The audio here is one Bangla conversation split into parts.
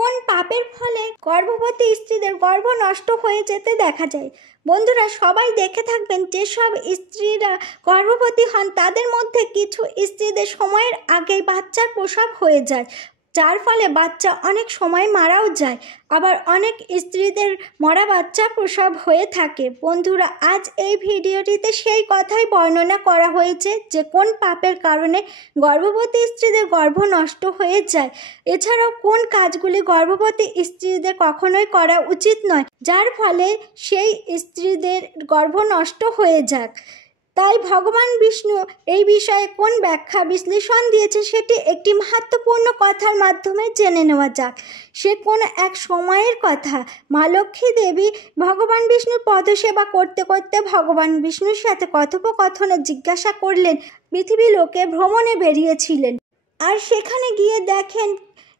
কোন পাপের ফলে গর্ভবতী স্ত্রীদের গর্ভ নষ্ট হয়ে যেতে দেখা যায়? বন্ধুরা, সবাই দেখে থাকবেন যেসব স্ত্রীরা গর্ভবতী হন তাদের মধ্যে কিছু স্ত্রীদের সময়ের আগেই বাচ্চার প্রসব হয়ে যায়, যার ফলে বাচ্চা অনেক সময় মারাও যায়। আবার অনেক স্ত্রীদের মরা বাচ্চা প্রসব হয়ে থাকে। বন্ধুরা, আজ এই ভিডিওটিতে সেই কথাই বর্ণনা করা হয়েছে যে কোন পাপের কারণে গর্ভবতী স্ত্রীদের গর্ভ নষ্ট হয়ে যায়, এছাড়াও কোন কাজগুলি গর্ভবতী স্ত্রীদের কখনোই করা উচিত নয়, যার ফলে সেই স্ত্রীদের গর্ভ নষ্ট হয়ে যাক। তাই ভগবান বিষ্ণু এই বিষয়ে কোন ব্যাখ্যা বিশ্লেষণ দিয়েছে সেটি একটি মাহাত্ম্যপূর্ণ কথার মাধ্যমে জেনে নেওয়া যাক। সে কোন এক সময়ের কথা। মা লক্ষ্মী দেবী ভগবান বিষ্ণুর পদসেবা করতে করতে ভগবান বিষ্ণুর সাথে কথোপকথনে জিজ্ঞাসা করলেন, পৃথিবী লোকে ভ্রমণে বেরিয়েছিলেন, আর সেখানে গিয়ে দেখেন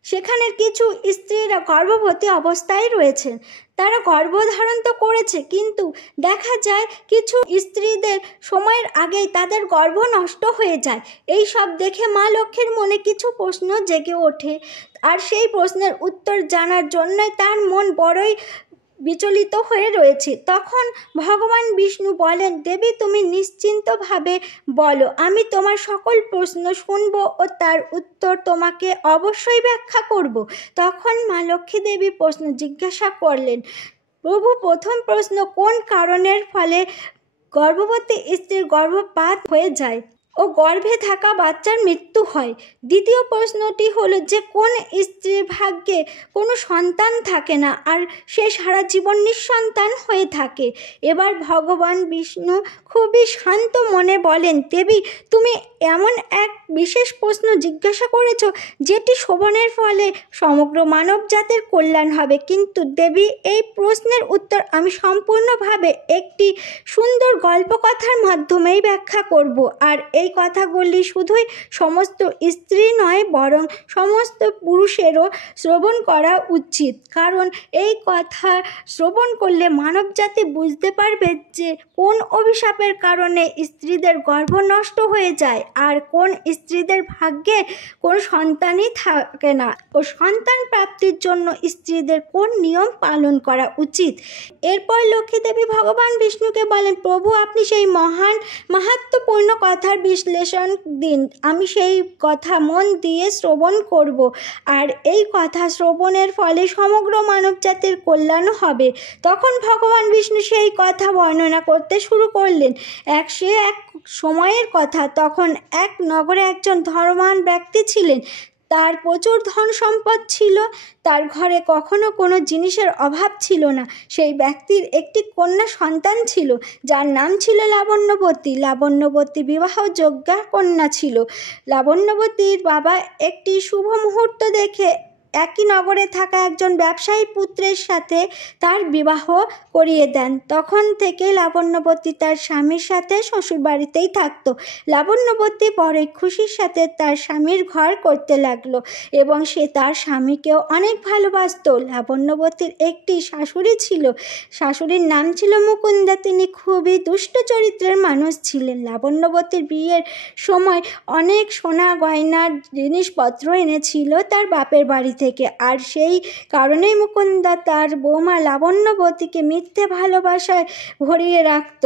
সেখানের কিছু স্ত্রীরা গর্ভবতী অবস্থায় রয়েছেন। তারা গর্ভধারণ তো করেছে, কিন্তু দেখা যায় কিছু স্ত্রীদের সময়ের আগেই তাদের গর্ভ নষ্ট হয়ে যায়। এই সব দেখে মা লক্ষ্মীর মনে কিছু প্রশ্ন জেগে ওঠে, আর সেই প্রশ্নের উত্তর জানার জন্যই তার মন বড়ই বিচলিত হয়ে রয়েছে। তখন ভগবান বিষ্ণু বলেন, দেবী তুমি নিশ্চিন্তভাবে বলো, আমি তোমার সকল প্রশ্ন শুনব ও তার উত্তর তোমাকে অবশ্যই ব্যাখ্যা করব। তখন মা লক্ষ্মী দেবী প্রশ্ন জিজ্ঞাসা করলেন, প্রভু, প্রথম প্রশ্ন, কোন কারণের ফলে গর্ভবতী স্ত্রীর গর্ভপাত হয়ে যায় ও গর্ভে থাকা বাচ্চার মৃত্যু হয়? দ্বিতীয় প্রশ্নটি হলো যে কোন স্ত্রীর ভাগ্যে কোনো সন্তান থাকে না আর সে সারা জীবন নিঃসন্তান হয়ে থাকে? এবার ভগবান বিষ্ণু খুবই শান্ত মনে বলেন, দেবী তুমি এমন এক বিশেষ প্রশ্ন জিজ্ঞাসা করেছ যেটি শোভনের ফলে সমগ্র মানব জাতির কল্যাণ হবে। কিন্তু দেবী, এই প্রশ্নের উত্তর আমি সম্পূর্ণভাবে একটি সুন্দর গল্পকথার মাধ্যমেই ব্যাখ্যা করব। আর এই কথাগুলি শুধুই সমস্ত স্ত্রী নয়, বরং সমস্ত পুরুষেরও শ্রবণ করা উচিত, কারণ এই কথা শ্রবণ করলে মানবজাতি বুঝতে পারবে যে কোন অভিশাপের কারণে স্ত্রীদের গর্ভ নষ্ট হয়ে যায় আর কোন স্ত্রীদের ভাগ্যে কোন সন্তানই থাকে না ও সন্তান প্রাপ্তির জন্য স্ত্রীদের কোন নিয়ম পালন করা উচিত। এরপর লক্ষ্মী দেবী ভগবান বিষ্ণুকে বলেন, প্রভু আপনি সেই মহান মাহাত্ম্যপূর্ণ কথার বিশ্লেষণ দিন, আমি সেই কথা মন দিয়ে শ্রবণ করব, আর এই কথা শ্রবণের ফলে সমগ্র মানবজাতির কল্যাণ হবে। তখন ভগবান বিষ্ণু সেই কথা বর্ণনা করতে শুরু করলেন। এক সময়ের কথা, তখন এক নগরে একজন ধর্মবান ব্যক্তি ছিলেন। তার প্রচুর ধন সম্পদ ছিল, তার ঘরে কখনো কোনো জিনিসের অভাব ছিল না। সেই ব্যক্তির একটি কন্যা সন্তান ছিল, যার নাম ছিল লাবণ্যবতী। লাবণ্যবতী বিবাহযোগ্যা কন্যা ছিল। লাবণ্যবতীর বাবা একটি শুভ মুহূর্ত দেখে একই নগরে থাকা একজন ব্যবসায়ী পুত্রের সাথে তার বিবাহ করিয়ে দেন। তখন থেকে লাবণ্যবতী তার স্বামীর সাথে শ্বশুরবাড়িতেই থাকত। লাবণ্যবতী বড়ই খুশির সাথে তার স্বামীর ঘর করতে লাগলো এবং সে তার স্বামীকেও অনেক ভালোবাসত। লাবণ্যবতীর একটি শাশুড়ি ছিল, শাশুড়ির নাম ছিল মুকুন্দা। তিনি খুবই দুষ্ট চরিত্রের মানুষ ছিলেন। লাবণ্যবতীর বিয়ের সময় অনেক সোনা গয়নার জিনিসপত্র এনেছিল তার বাপের বাড়ি থেকে, আর সেই কারণেই মুকুন্দা তার বৌমা লাবণ্যবতীকে মিথ্যে ভালোবাসায় ভরিয়ে রাখত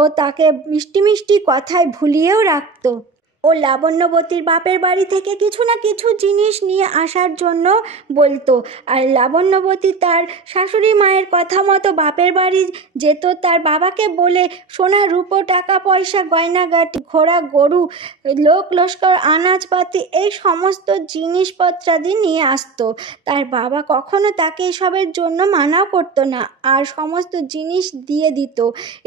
ও তাকে মিষ্টি মিষ্টি কথায় ভুলিয়েও রাখত। ও লাবণ্যবতীর বাপের বাড়ি থেকে কিছু না কিছু জিনিস নিয়ে আসার জন্য বলতো, আর লাবণ্যবতী তার শাশুড়ি মায়ের কথা মতো বাপের বাড়ি যেত। তার বাবাকে বলে সোনা রূপো, টাকা পয়সা, গয়নাগাটি, ঘোড়া, গরু, লোক লস্কর, আনাজপাতি, এই সমস্ত জিনিসপত্রাদি নিয়ে আসতো। তার বাবা কখনো তাকে এসবের জন্য মানাও করতো না আর সমস্ত জিনিস দিয়ে দিত।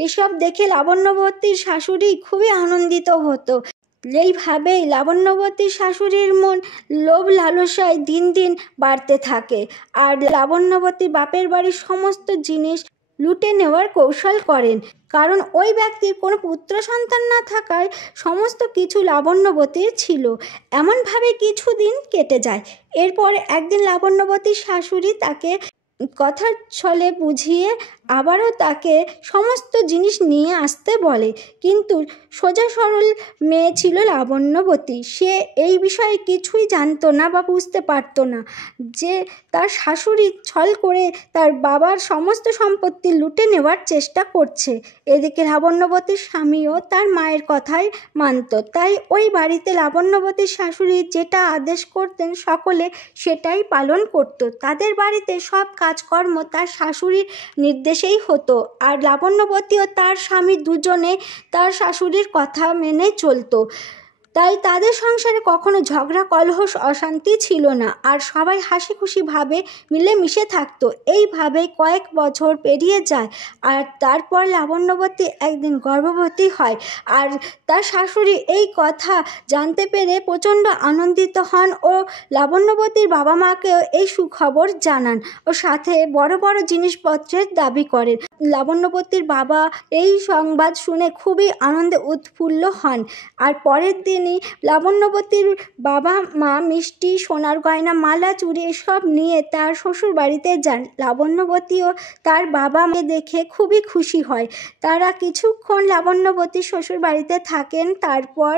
এসব দেখে লাবণ্যবতীর শাশুড়ি খুবই আনন্দিত হতো। এইভাবেই লাবণ্যবতীর শাশুড়ির মন লোভ লালসায় দিন দিন বাড়তে থাকে, আর লাবণ্যবতী বাপের বাড়ির সমস্ত জিনিস লুটে নেওয়ার কৌশল করেন, কারণ ওই ব্যক্তির কোনো পুত্র সন্তান না থাকায় সমস্ত কিছু লাবণ্যবতীর ছিল। এমনভাবে কিছুদিন কেটে যায়। এরপর একদিন লাবণ্যবতীর শাশুড়ি তাকে কথার ছলে বুঝিয়ে আবারও তাকে সমস্ত জিনিস নিয়ে আসতে বলে। কিন্তু সোজা সরল মেয়ে ছিল লাবণ্যবতী। সে এই বিষয়ে কিছুই জানতো না বা বুঝতে পারতো না যে তার শাশুড়ি ছল করে তার বাবার সমস্ত সম্পত্তি লুটে নেওয়ার চেষ্টা করছে। এদিকে লাবণ্যবতীর স্বামীও তার মায়ের কথাই মানত, তাই ওই বাড়িতে লাবণ্যবতীর শাশুড়ি যেটা আদেশ করতেন সকলে সেটাই পালন করত। তাদের বাড়িতে সব কাজকর্ম তার শাশুড়ির নির্দেশেই হতো, আর লাবণ্যবতী ও তার স্বামী দুজনে তার শাশুড়ির কথা মেনে চলতো। তাই তাদের সংসারে কখনো ঝগড়া কলহ অশান্তি ছিল না, আর সবাই হাসি খুশিভাবে মিলেমিশে থাকতো। এইভাবেই কয়েক বছর পেরিয়ে যায়, আর তারপর লাবণ্যবতী একদিন গর্ভবতী হয়। আর তার শাশুড়ি এই কথা জানতে পেরে প্রচণ্ড আনন্দিত হন ও লাবণ্যবতীর বাবা মাকেও এই সুখবর জানান ও সাথে বড় বড় জিনিসপত্রের দাবি করেন। লাবণ্যবতীর বাবা এই সংবাদ শুনে খুবই আনন্দে উৎফুল্ল হন। আর পরের দিনই লাবণ্যবতীর বাবা মা মিষ্টি, সোনার গয়না, মালা, চুড়ি এসব নিয়ে তার শ্বশুর বাড়িতে যান। লাবণ্যবতীও তার বাবা মাকে দেখে খুবই খুশি হয়। তারা কিছুক্ষণ লাবণ্যবতীর শ্বশুর বাড়িতে থাকেন, তারপর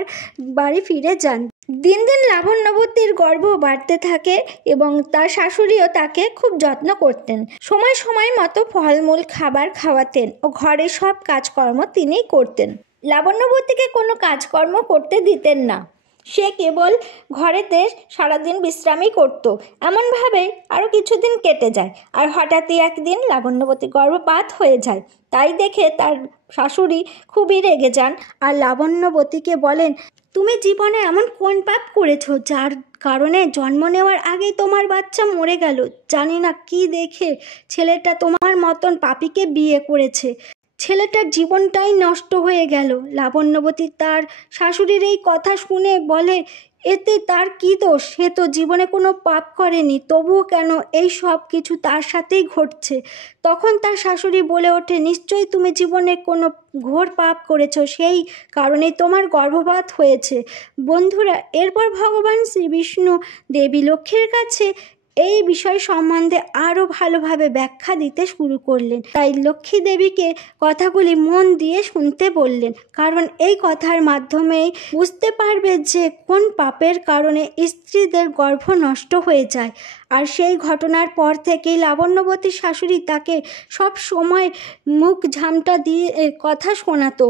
বাড়ি ফিরে যান। দিন দিন লাবণ্যবতীর গর্ভ বাড়তে থাকে এবং তার শাশুড়িও তাকে খুব যত্ন করতেন। সময় সময় মতো ফলমূল খাবার খাওয়াতেন ও ঘরের সব কাজকর্ম তিনিই করতেন। লাবণ্যবতীকে কোনো কাজকর্ম করতে দিতেন না, সে কেবল ঘরেতে সারাদিন বিশ্রামই করত। এমনভাবে আরও কিছুদিন কেটে যায়, আর হঠাৎই একদিন লাবণ্যবতীর গর্ভপাত হয়ে যায়। তাই দেখে তার শাশুড়ি খুবই রেগে যান আর লাবণ্যবতীকে বলেন, তুমি জীবনে এমন কোন পাপ করেছো যার কারণে জন্ম নেওয়ার আগেই তোমার বাচ্চা মরে গেল? জানি না কি দেখে ছেলেটা তোমার মতন পাপীকে বিয়ে করেছে, ছেলেটার জীবনটাই নষ্ট হয়ে গেল। লাবণ্যবতী তার শাশুড়ির এই কথা শুনে বলে, এতে তার কি দোষ? সে তো জীবনে কোনো পাপ করেনি, তবুও কেন এই সব কিছু তার সাথেই ঘটছে? তখন তার শাশুড়ি বলে ওঠে, নিশ্চয়ই তুমি জীবনে কোনো ঘোর পাপ করেছো, সেই কারণেই তোমার গর্ভপাত হয়েছে। বন্ধুরা, এরপর ভগবান শ্রী বিষ্ণু দেবী লক্ষ্মীর কাছে এই বিষয় সম্বন্ধে আরও ভালোভাবে ব্যাখ্যা দিতে শুরু করলেন। তাই লক্ষ্মী দেবীকে কথাগুলি মন দিয়ে শুনতে বললেন, কারণ এই কথার মাধ্যমেই বুঝতে পারবে যে কোন পাপের কারণে স্ত্রীদের গর্ভ নষ্ট হয়ে যায়। আর সেই ঘটনার পর থেকেই লাবণ্যবতীর শাশুড়ি তাকে সব সময় মুখ ঝামটা দিয়ে কথা শোনাতো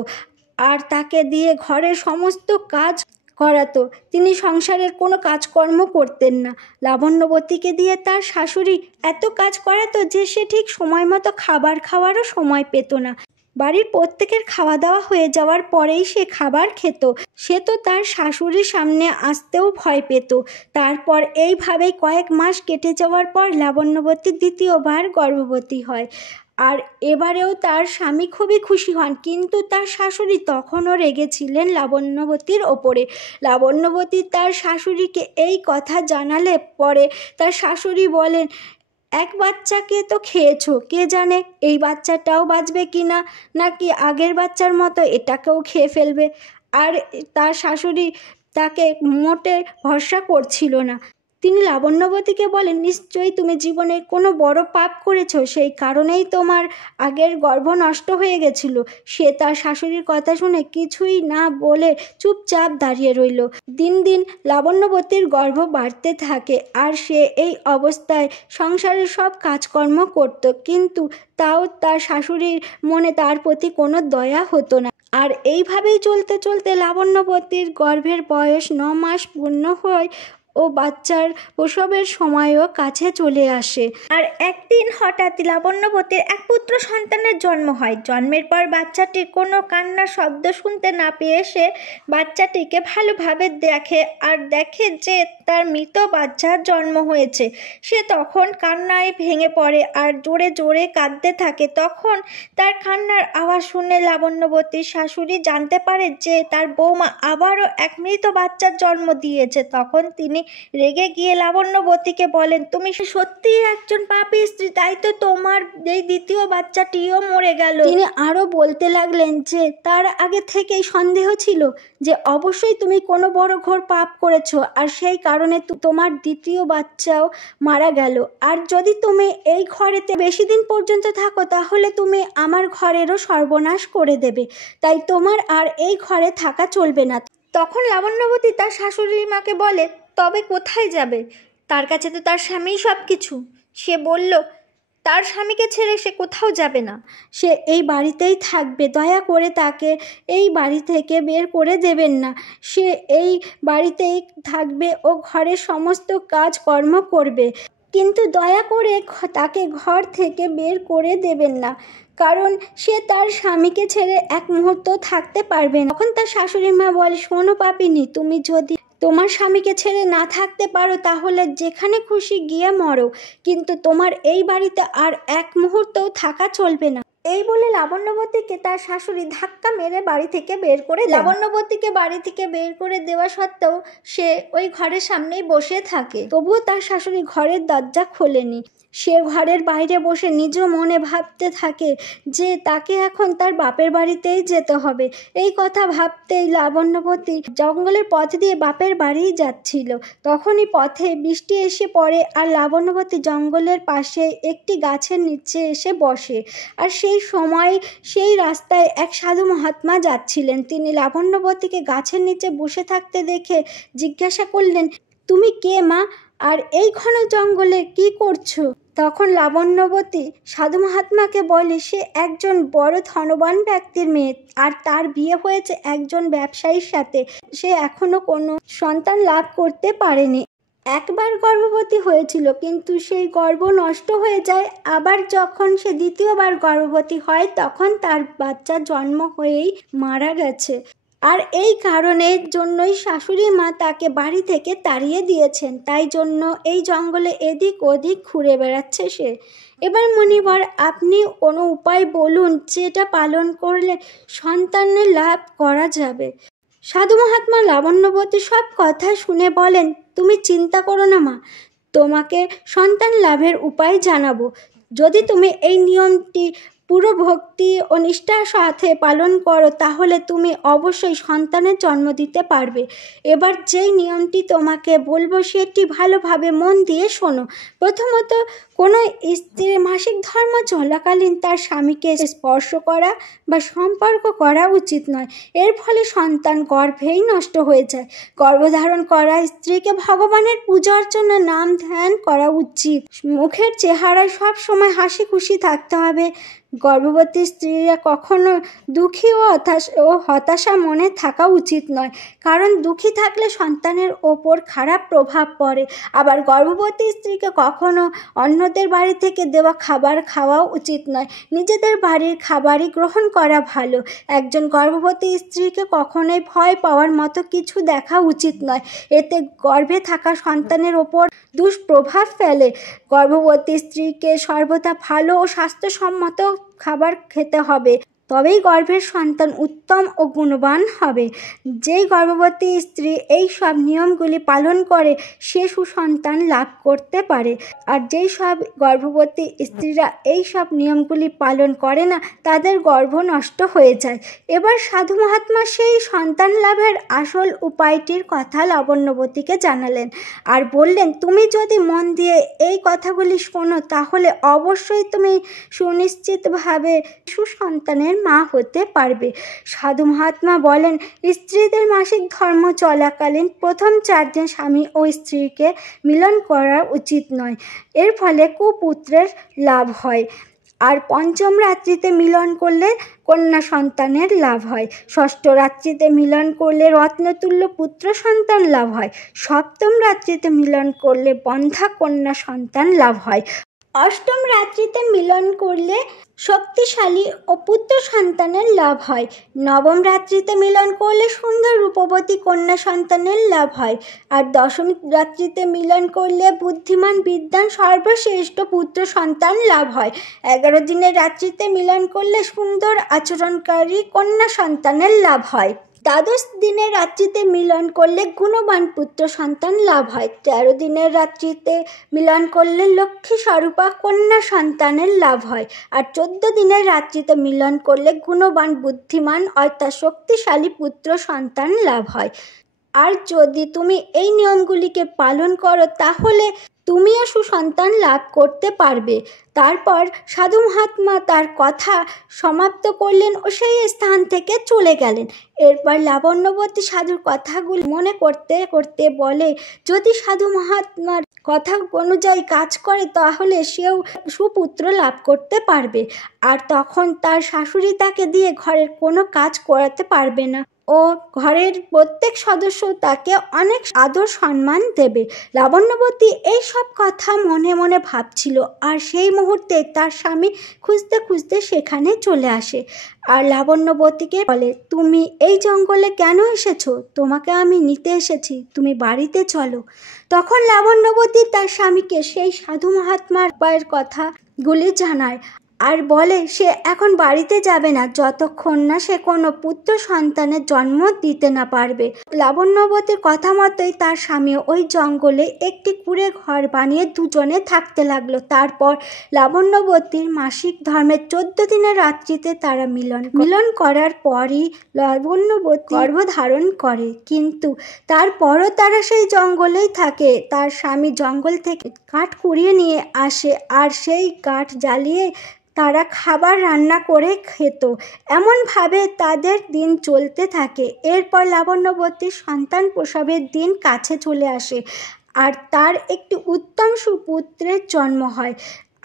আর তাকে দিয়ে ঘরের সমস্ত কাজ করাতো। তিনি সংসারের কোনো কাজকর্ম করতেন না। লাবণ্যবতীকে দিয়ে তার শাশুড়ি এত কাজ করাতো যে সে ঠিক সময় মতো খাবার খাওয়ারও সময় পেত না। বাড়ির প্রত্যেকের খাওয়া দাওয়া হয়ে যাওয়ার পরেই সে খাবার খেত। সে তো তার শাশুড়ির সামনে আসতেও ভয় পেত। তারপর এইভাবেই কয়েক মাস কেটে যাওয়ার পর লাবণ্যবতী দ্বিতীয়বার গর্ভবতী হয়। আর এবারেও তার স্বামী খুবই খুশি হন, কিন্তু তার শাশুড়ি তখনও রেগেছিলেন লাবণ্যবতীর ওপরে। লাবণ্যবতী তার শাশুড়িকে এই কথা জানালে পরে তার শাশুড়ি বলেন, এক বাচ্চাকে তো খেয়েছো, কে জানে এই বাচ্চাটাও বাঁচবে কি না, নাকি আগের বাচ্চার মতো এটাকেও খেয়ে ফেলবে। আর তার শাশুড়ি তাকে মোটে ভরসা করছিল না। তিনি লাবণ্যবতীকে বলেন, নিশ্চয়ই তুমি জীবনে কোনো বড় পাপ করেছো, সেই কারণেই তোমার আগের গর্ভ নষ্ট হয়ে গেছিল। সে তার শাশুড়ির কথা শুনে কিছুই না বলে চুপচাপ দাঁড়িয়ে রইল। দিন দিন লাবণ্যবতীর গর্ভ বাড়তে থাকে, আর সে এই অবস্থায় সংসারের সব কাজকর্ম করত, কিন্তু তাও তার শাশুড়ির মনে তার প্রতি কোনো দয়া হতো না। আর এইভাবেই চলতে চলতে লাবণ্যবতীর গর্ভের বয়স 9 মাস পূর্ণ হয় ও বাচ্চার প্রসবের সময়ও কাছে চলে আসে। আর একদিন হঠাৎ লাবণ্যবতীর এক পুত্র সন্তানের জন্ম হয়। জন্মের পর বাচ্চাটির কোনো কান্নার শব্দ শুনতে না পেয়ে সে বাচ্চাটিকে ভালোভাবে দেখে আর দেখে যে তার মৃত বাচ্চার জন্ম হয়েছে। সে তখন কান্নায় ভেঙে পড়ে আর জোরে জোরে কাঁদতে থাকে। তখন তার কান্নার আওয়াজ শুনে লাবণ্যবতীর শাশুড়ি জানতে পারে যে তার বৌমা আবারও এক মৃত বাচ্চার জন্ম দিয়েছে। তখন তিনি রেগে গিয়ে লাবণ্যবতীকে বলেন, তুমি সত্যিই একজন পাপী স্ত্রী, তাই তো তোমার এই দ্বিতীয় বাচ্চাটিও মরে গেল। তিনি আরও বলতে লাগলেন যে তার আগে থেকেই সন্দেহ ছিল যে অবশ্যই তুমি কোনো বড় ঘোর পাপ করেছো, আর সেই কারণে তোমার দ্বিতীয় বাচ্চাও মারা গেল। আর যদি তুমি এই ঘরেতে বেশি দিন পর্যন্ত থাকো তাহলে তুমি আমার ঘরেরও সর্বনাশ করে দেবে, তাই তোমার আর এই ঘরে থাকা চলবে না। তখন লাবণ্যবতী তার শাশুড়ি মাকে বলে, তবে কোথায় যাবে? তার কাছে তো তার স্বামীই সব কিছু। সে বলল তার স্বামীকে ছেড়ে সে কোথাও যাবে না, সে এই বাড়িতেই থাকবে, দয়া করে তাকে এই বাড়ি থেকে বের করে দেবেন না। সে এই বাড়িতেই থাকবে ও ঘরের সমস্ত কাজকর্ম করবে, কিন্তু দয়া করে তাকে ঘর থেকে বের করে দেবেন না, কারণ সে তার স্বামীকে ছেড়ে এক মুহূর্ত থাকতে পারবে না। তখন তার শাশুড়ি মা বলে, শোনো পাপিনী, তুমি যদি তোমার স্বামীকে ছেড়ে না থাকতে পারো তাহলে যেখানে খুশি গিয়ে মরো, কিন্তু তোমার এই বাড়িতে আর এক মুহূর্তও থাকা চলবে না। এই বলে লাবণ্যবতীকে তার শাশুড়ি ধাক্কা মেরে বাড়ি থেকে বের করে দেয়। লাবণ্যবতীকে বাড়ি থেকে বের করে দেওয়া সত্ত্বেও সে ওই ঘরের সামনেই বসে থাকে, তবুও তার শাশুড়ি ঘরের দরজা খোলেনি। সে ঘরের বাইরে বসে নিজ মনে ভাবতে থাকে যে তাকে এখন তার বাপের বাড়িতেই যেতে হবে। এই কথা ভাবতেই লাবণ্যবতী জঙ্গলের পথ দিয়ে বাপের বাড়িই যাচ্ছিল। তখনই পথে বৃষ্টি এসে পড়ে আর লাবণ্যবতী জঙ্গলের পাশে একটি গাছের নিচে এসে বসে। আর সেই সময় সেই রাস্তায় এক সাধু মহাত্মা যাচ্ছিলেন। তিনি লাবণ্যবতীকে গাছের নিচে বসে থাকতে দেখে জিজ্ঞাসা করলেন, তুমি কে মা, আর এই ঘন জঙ্গলে কি করছো? তখন লাবণ্যবতী সাধু মহাত্মাকে বলে সে একজন বড় ধনবান ব্যক্তির মেয়ে, আর তার বিয়ে হয়েছে একজন ব্যবসায়ীর সাথে। সে এখনো কোনো সন্তান লাভ করতে পারেনি। একবার গর্ভবতী হয়েছিল, কিন্তু সেই গর্ভ নষ্ট হয়ে যায়। আবার যখন সে দ্বিতীয়বার গর্ভবতী হয় তখন তার বাচ্চা জন্ম হয়েই মারা গেছে। আর এই কারণের জন্যই শাশুড়ি মা তাকে বাড়ি থেকে তাড়িয়ে দিয়েছেন, তাই জন্য এই জঙ্গলে এদিক ওদিক ঘুরে বেড়াচ্ছে সে। এবার মনিবর, আপনি কোনো উপায় বলুন যেটা পালন করলে সন্তানের লাভ করা যাবে। সাধু মহাত্মা লাবণ্যবতী সব কথা শুনে বলেন, তুমি চিন্তা করো না মা, তোমাকে সন্তান লাভের উপায় জানাবো। যদি তুমি এই নিয়মটি পুরো ভক্তি ও নিষ্ঠার সাথে পালন করো তাহলে তুমি অবশ্যই সন্তানের জন্ম দিতে পারবে। এবার যেই নিয়মটি তোমাকে বলবো সেটি ভালোভাবে মন দিয়ে শোনো। প্রথমত, কোনো স্ত্রীর মাসিক ধর্ম চলাকালীন তার স্বামীকে স্পর্শ করা বা সম্পর্ক করা উচিত নয়। এর ফলে সন্তান গর্ভেই নষ্ট হয়ে যায়। গর্ভধারণ করা স্ত্রীকে ভগবানের পূজা অর্চনা, নাম ধ্যান করা উচিত। মুখের চেহারায় সব সময় হাসি খুশি থাকতে হবে। গর্ভবতী স্ত্রীরা কখনো দুঃখী ও হতাশা মনে থাকা উচিত নয়, কারণ দুঃখী থাকলে সন্তানের ওপর খারাপ প্রভাব পড়ে। আবার গর্ভবতী স্ত্রীকে কখনো অন্যদের বাড়ি থেকে দেওয়া খাবার খাওয়াও উচিত নয়, নিজেদের বাড়ির খাবারই গ্রহণ করা ভালো। একজন গর্ভবতী স্ত্রীকে কখনোই ভয় পাওয়ার মতো কিছু দেখা উচিত নয়, এতে গর্ভে থাকা সন্তানের ওপর দুষ্প্রভাব ফেলে। গর্ভবতী স্ত্রীকে সর্বদা ভালো ও স্বাস্থ্যসম্মত খাবার খেতে হবে, তবেই গর্ভের সন্তান উত্তম ও গুণবান হবে। যেই গর্ভবতী স্ত্রী এই সব নিয়মগুলি পালন করে সে সুসন্তান লাভ করতে পারে, আর যেই সব গর্ভবতী স্ত্রীরা এই সব নিয়মগুলি পালন করে না তাদের গর্ভ নষ্ট হয়ে যায়। এবার সাধু মহাত্মা সেই সন্তান লাভের আসল উপায়টির কথা লাবণ্যবতীকে জানালেন আর বললেন, তুমি যদি মন দিয়ে এই কথাগুলি শোনো তাহলে অবশ্যই তুমি সুনিশ্চিতভাবে সুসন্তানের মা হতে পারবে। সাধু মহাত্মা বলেন, স্ত্রীদের মাসিক ধর্ম চলাকালীন প্রথম 4 দিন স্বামী ও স্ত্রীকে মিলন করা উচিত নয়, এর ফলে কুপুত্রের লাভ হয়। আর পঞ্চম রাত্রিতে মিলন করলে কন্যা সন্তানের লাভ হয়। ষষ্ঠ রাত্রিতে মিলন করলে রত্নতুল্য পুত্র সন্তান লাভ হয়। সপ্তম রাত্রিতে মিলন করলে বন্ধা কন্যা সন্তান লাভ হয়। অষ্টম রাত্রিতে মিলন করলে শক্তিশালী ও পুত্র সন্তানের লাভ হয়। নবম রাত্রিতে মিলন করলে সুন্দর রূপবতী কন্যা সন্তানের লাভ হয়। আর দশম রাত্রিতে মিলন করলে বুদ্ধিমান বিদ্বান সর্বশ্রেষ্ঠ পুত্র সন্তান লাভ হয়। 11 দিনের রাত্রিতে মিলন করলে সুন্দর আচরণকারী কন্যা সন্তানের লাভ হয়। দ্বাদশ দিনের রাত্রিতে মিলন করলে গুণবান পুত্র সন্তান লাভ হয়। 13 দিনের রাত্রিতে মিলন করলে লক্ষ্মী স্বরূপা কন্যা সন্তানের লাভ হয়। আর 14 দিনের রাত্রিতে মিলন করলে গুণবান বুদ্ধিমান অর্থাৎ শক্তিশালী পুত্র সন্তান লাভ হয়। আর যদি তুমি এই নিয়মগুলিকে পালন করো তাহলে তুমিও সুসন্তান লাভ করতে পারবে। তারপর সাধু মহাত্মা তার কথা সমাপ্ত করলেন ও সেই স্থান থেকে চলে গেলেন। এরপর লাবণ্যবতী সাধুর কথাগুলি মনে করতে করতে বলে, যদি সাধু মহাত্মার কথা অনুযায়ী কাজ করে তাহলে সেও সুপুত্র লাভ করতে পারবে। আর তখন তার শাশুড়ি তাকে দিয়ে ঘরের কোনো কাজ করাতে পারবে না ও ঘরের প্রত্যেক সদস্য তাকে অনেক আদর সম্মান দেবে। লাবণ্যবতী এই সব কথা মনে মনে ভাবছিল। আর সেই মুহূর্তে তার স্বামী খুঁজতে খুঁজতে সেখানে চলে আসে আর লাবণ্যবতীকে বলে, তুমি এই জঙ্গলে কেন এসেছো? তোমাকে আমি নিতে এসেছি, তুমি বাড়িতে চলো। তখন লাবণ্যবতী তার স্বামীকে সেই সাধু মহাত্মার উপায়ের কথাগুলি জানায় আর বলে সে এখন বাড়িতে যাবে না যতক্ষণ না সে কোনো পুত্র সন্তানের জন্ম দিতে না পারবে। লাবণ্যবতীর কথা মতোই তার স্বামী ওই জঙ্গলে একটি কুঁড়ে ঘর বানিয়ে দুজনে থাকতে লাগলো। তারপর লাবণ্যবতীর মাসিক ধর্মের 14 দিনের রাত্রিতে তারা মিলন করার পরই লাবণ্যবতী গর্ভধারণ করে। কিন্তু তারপরও তারা সেই জঙ্গলেই থাকে। তার স্বামী জঙ্গল থেকে কাঠ কুড়িয়ে নিয়ে আসে আর সেই কাঠ জ্বালিয়ে তারা খাবার রান্না করে খেত। এমনভাবে তাদের দিন চলতে থাকে। এরপর লাবণ্যবতীর সন্তান প্রসবের দিন কাছে চলে আসে আর তার একটি উত্তম সুপুত্রের জন্ম হয়।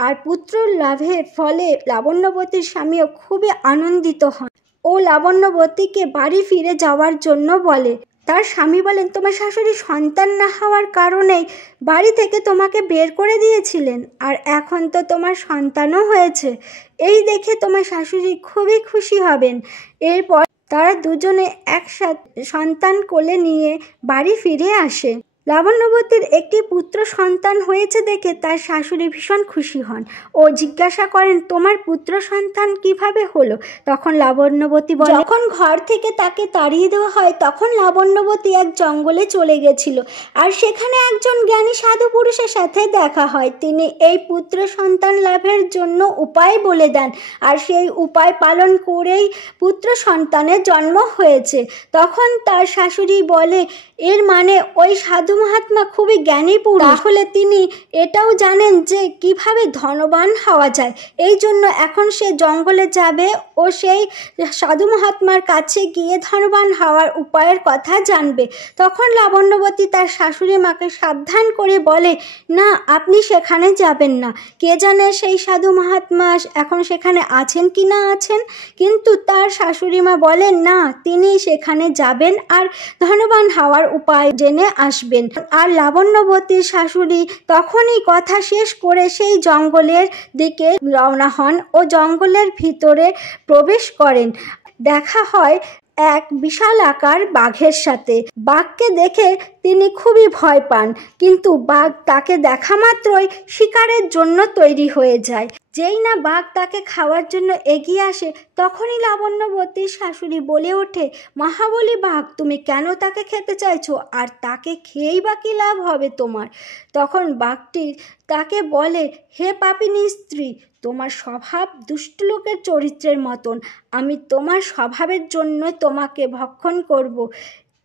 আর পুত্র লাভের ফলে লাবণ্যবতীর স্বামীও খুবই আনন্দিত হন ও লাবণ্যবতীকে বাড়ি ফিরে যাওয়ার জন্য বলে। তার স্বামী বলেন, তোমার শাশুড়ি সন্তান না হওয়ার কারণেই বাড়ি থেকে তোমাকে বের করে দিয়েছিলেন, আর এখন তো তোমার সন্তানও হয়েছে। এই দেখে তোমার শাশুড়ি খুবই খুশি হবেন। এরপর তারা দুজনে একসাথে সন্তান কোলে নিয়ে বাড়ি ফিরে আসে। লাবণ্যবতীর একটি পুত্র সন্তান হয়েছে দেখে তার শাশুড়ি ভীষণ খুশি হন ও জিজ্ঞাসা করেন, তোমার পুত্র সন্তান কিভাবে হলো? তখন লাবণ্যবতী বলে, যখন ঘর থেকে তাকে তাড়িয়ে দেওয়া হয় তখন লাবণ্যবতী এক জঙ্গলে চলে গেছিল আর সেখানে একজন জ্ঞানী সাধু পুরুষের সাথে দেখা হয়। তিনি এই পুত্র সন্তান লাভের জন্য উপায় বলে দেন আর সেই উপায় পালন করেই পুত্র সন্তানের জন্ম হয়েছে। তখন তার শাশুড়ি বলে, এর মানে ওই সাধু মহাত্মা খুবই জ্ঞানী পুরুষ, তাহলে তিনি এটাও জানেন যে কিভাবে ধনবান হওয়া যায়। এই জন্য এখন সে জঙ্গলে যাবে ও সেই সাধু মহাত্মার কাছে গিয়ে ধনবান হওয়ার উপায়ের কথা জানবে। তখন লাবণ্যবতী তার শাশুড়ি মাকে সাবধান করে বলে, না, আপনি সেখানে যাবেন না। কে জানে সেই সাধু মহাত্মা এখন সেখানে আছেন কি না আছেন। কিন্তু তার শাশুড়ি মা বলেন, না, তিনি সেখানে যাবেন আর ধনবান হওয়ার উপায় জেনে আসবেন। আর লাবণ্যবতীর শাশুড়ি তখনই কথা শেষ করে সেই জঙ্গলের দিকে রওনা হন ও জঙ্গলের ভিতরে প্রবেশ করেন। দেখা হয় এক বিশাল আকার বাঘের সাথে। বাঘকে দেখে তিনি খুবই ভয় পান, কিন্তু বাঘ তাকে দেখা মাত্রই শিকারের জন্য তৈরি হয়ে যায়। যেই না বাঘ তাকে খাওয়ার জন্য এগিয়ে আসে তখনই লাবণ্যবতীর শাশুড়ি বলে ওঠে, মহাবলী বাঘ, তুমি কেন তাকে খেতে চাইছো? আর তাকে খেয়েই বা কী লাভ হবে তোমার? তখন বাঘটি তাকে বলে, হে পাপিনী স্ত্রী, তোমার স্বভাব দুষ্ট লোকের চরিত্রের মতন। আমি তোমার স্বভাবের জন্য তোমাকে ভক্ষণ করব।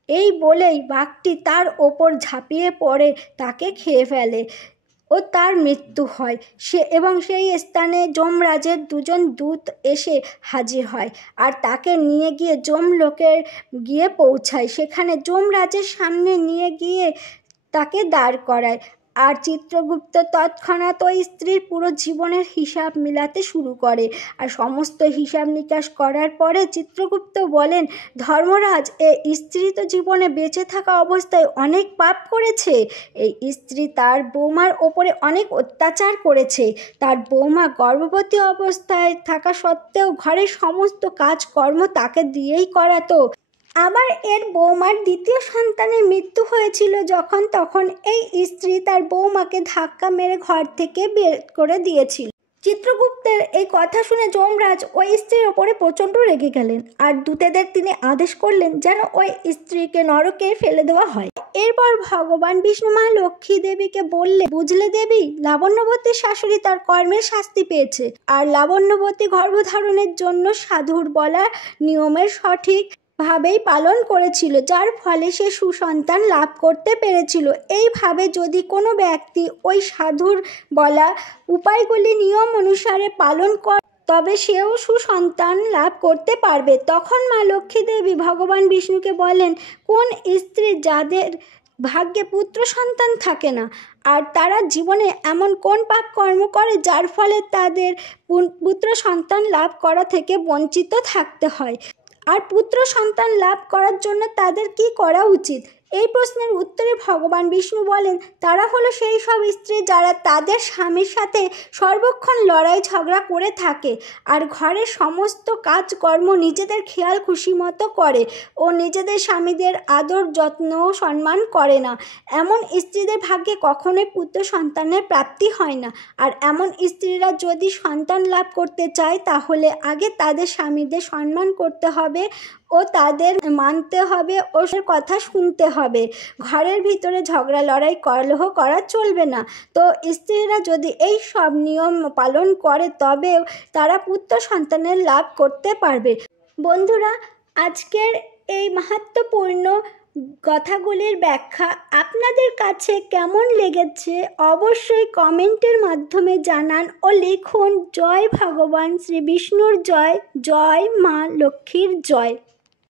এই বলেই বাঘটি তার ওপর ঝাঁপিয়ে পড়ে তাকে খেয়ে ফেলে ও তার মৃত্যু হয়। এবং সেই স্থানে যমরাজের 2জন দূত এসে হাজির হয় আর তাকে নিয়ে গিয়ে যমলোকে গিয়ে পৌঁছায়। সেখানে যমরাজের সামনে নিয়ে গিয়ে তাকে দাঁড় করায়। আর চিত্রগুপ্ত তৎক্ষণাৎ ওই স্ত্রীর পুরো জীবনের হিসাব মিলাতে শুরু করে। আর সমস্ত হিসাব নিকাশ করার পরে চিত্রগুপ্ত বলেন, ধর্মরাজ, এই স্ত্রী তো জীবনে বেঁচে থাকা অবস্থায় অনেক পাপ করেছে। এই স্ত্রী তার বৌমার ওপরে অনেক অত্যাচার করেছে। তার বৌমা গর্ভবতী অবস্থায় থাকা সত্ত্বেও ঘরের সমস্ত কাজকর্ম তাকে দিয়েই করাতো। আবার এর বৌমার দ্বিতীয় সন্তানের মৃত্যু হয়েছিল তখন এই স্ত্রী তার বৌমাকে ধাক্কা মেরে ঘর থেকে বের করে দিয়েছিল। চিত্রগুপ্তের এই কথা শুনে যমরাজ ওই স্ত্রীর ওপরে প্রচণ্ড রেগে গেলেন আর দূতেদের তিনি আদেশ করলেন যেন ওই স্ত্রীকে নরকে ফেলে দেওয়া হয়। এরপর ভগবান বিষ্ণু মা লক্ষ্মী দেবীকে বললে, বুঝলে দেবী, লাবণ্যবতীর শাশুড়ি তার কর্মের শাস্তি পেয়েছে, আর লাবণ্যবতী গর্ভধারণের জন্য সাধুর বলা নিয়মের সঠিক ভাবেই পালন করেছিল, যার ফলে সে সুসন্তান লাভ করতে পেরেছিল। এইভাবে যদি কোনো ব্যক্তি ওই সাধুর বলা উপায়গুলি নিয়ম অনুসারে পালন করে তবে সেও সুসন্তান লাভ করতে পারবে। তখন মা লক্ষ্মী দেবী ভগবান বিষ্ণুকে বলেন, কোন স্ত্রী যাদের ভাগ্যে পুত্র সন্তান থাকে না, আর তারা জীবনে এমন কোন পাপ কর্ম করে যার ফলে তাদের পুত্র সন্তান লাভ করা থেকে বঞ্চিত থাকতে হয়, আর পুত্র সন্তান লাভ করার জন্য তাদের কি করা উচিত? এই প্রশ্নের উত্তরে ভগবান বিষ্ণু বলেন, তারা হলো সেই সব স্ত্রী যারা তাদের স্বামীর সাথে সর্বক্ষণ লড়াই ঝগড়া করে থাকে আর ঘরের সমস্ত কাজকর্ম নিজেদের খেয়াল খুশি মতো করে ও নিজেদের স্বামীদের আদর যত্ন ও সম্মান করে না। এমন স্ত্রীদের ভাগ্যে কখনোই পুত্র সন্তানের প্রাপ্তি হয় না। আর এমন স্ত্রীরা যদি সন্তান লাভ করতে চায় তাহলে আগে তাদের স্বামীদের সম্মান করতে হবে ও তাদের মানতে হবে ও কথা শুনতে হবে। ঘরের ভিতরে ঝগড়া লড়াই কলহ করা চলবে না। তো স্ত্রীরা যদি এই সব নিয়ম পালন করে তবে তারা পুত্র সন্তানের লাভ করতে পারবে। বন্ধুরা, আজকের এই মাহাত্ম্যপূর্ণ কথাগুলির ব্যাখ্যা আপনাদের কাছে কেমন লেগেছে অবশ্যই কমেন্টের মাধ্যমে জানান ও লিখুন। জয় ভগবান শ্রী বিষ্ণুর জয়, জয় মা লক্ষ্মীর জয়।